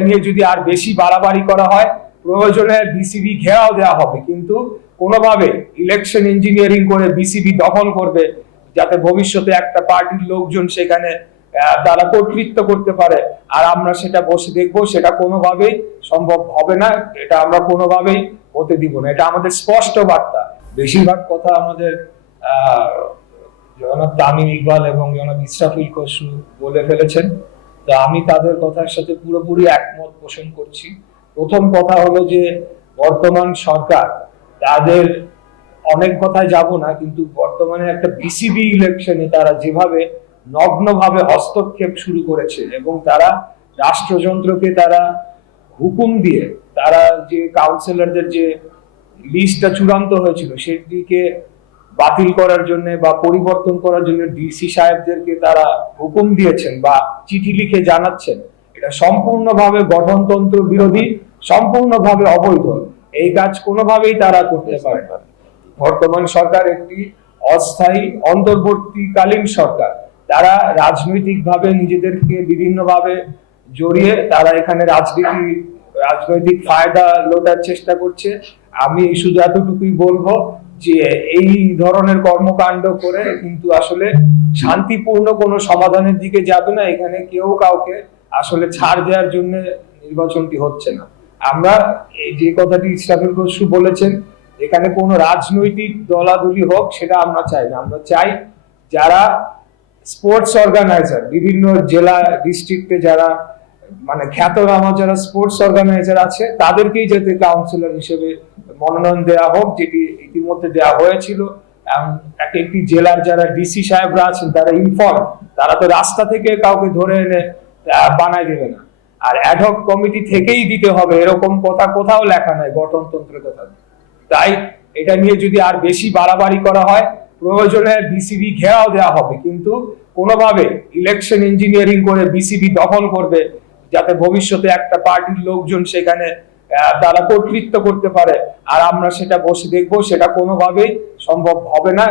নিয়ে যদি আর বেশি বাড়াবাড়ি করা হয়, প্রয়োজনে বিসিবি ঘেরাও দেওয়া হবে। কিন্তু কোনোভাবে ইলেকশন ইঞ্জিনিয়ারিং করে বিসিবি দখল করবে, যাতে ভবিষ্যতে একটা পার্টির লোকজন সেখানে তারা কর্তৃত্ব করতে পারে। আর আমরা সেটা বসে দেখব, সেটা কোনোভাবেই সম্ভব হবে না। এটা আমরা কোনোভাবেই হতে দিব না। এটা আমাদের স্পষ্ট বার্তা। বেশিরভাগ কথা আমাদের, আহ, জনাব তামিম ইকবাল এবং জনাব ইসরাফিল খসরু বলে ফেলেছেন। তো আমি তাদের কথার সাথে পুরোপুরি একমত পোষণ করছি। প্রথম কথা হলো যে, বর্তমান সরকার তাদের অনেক কথায় যাব না, কিন্তু বর্তমানে একটা বিসিবি ইলেকশনে তারা যেভাবে নগ্নভাবে হস্তক্ষেপ শুরু করেছে এবং তারা রাষ্ট্রযন্ত্রকে তারা হুকুম দিয়ে, তারা যে কাউন্সিলরদের যে লিস্টটা চূড়ান্ত হয়েছিল, সেটিকে বাতিল করার জন্য বা পরিবর্তন করার জন্য ডিসি সাহেবদেরকে তারা হুকুম দিয়েছেন বা চিঠি লিখে জানাচ্ছেন। এটা সম্পূর্ণভাবে গঠনতন্ত্র বিরোধী সম্পূর্ণভাবে অবৈধ। এই কাজ কোনোভাবেই তারা করতে পারে না। বর্তমান সরকার একটি অস্থায়ী অন্তর্বর্তীকালীন সরকার। তারা রাজনৈতিকভাবে নিজেদেরকে বিভিন্নভাবে জড়িয়ে তারা এখানে রাজনীতি রাজনৈতিক ফায়দা লোটার চেষ্টা করছে। আমি শুধু এতটুকুই বলব যে এই ধরনের কর্মকাণ্ড করে কিন্তু আসলে শান্তিপূর্ণ কোনো সমাধানের দিকে যাবে না, এখানে কেউ কাউকে আসলে ছাড় দেওয়ার জন্য নির্বাচনটি হচ্ছে না। আমরা এই যে কথাটি ইসরাফিল খসরু বলেছেন, এখানে কোনো রাজনৈতিক দলাদলি হোক সেটা আমরা চাই না। আমরা চাই যারা স্পোর্টস অর্গানাইজার, বিভিন্ন জেলা ডিস্ট্রিক্টে যারা মানে খ্যাতনামা যারা স্পোর্টস অর্গানাইজার আছে, তাদেরকেই যাতে কাউন্সিলর হিসেবে মনোনয়ন দেওয়া হোক, যেটি ইতিমধ্যে দেওয়া হয়েছিল এক একটি জেলার যারা ডিসি সাহেবরা আছেন, তারা ইনফর্ম তারা তো রাস্তা থেকে কাউকে ধরে এনে বানায় দেবে না। আর অ্যাডহক কমিটি থেকেই দিতে হবে, এরকম কথা কোথাও লেখা নাই গঠনতন্ত্রের কথা তাই এটা নিয়ে যদি আর বেশি বাড়াবাড়ি করা হয়, প্রয়োজনে বিসিবি ঘেরাও দেওয়া হবে, কিন্তু কোনোভাবে ইলেকশন ইঞ্জিনিয়ারিং করে বিসিবি দখল করবে, যাতে ভবিষ্যতে একটা পার্টির লোকজন সেখানে তারা কর্তৃত্ব করতে পারে। আর আমরা সেটা বসে দেখব সেটা কোনোভাবেই সম্ভব হবে না।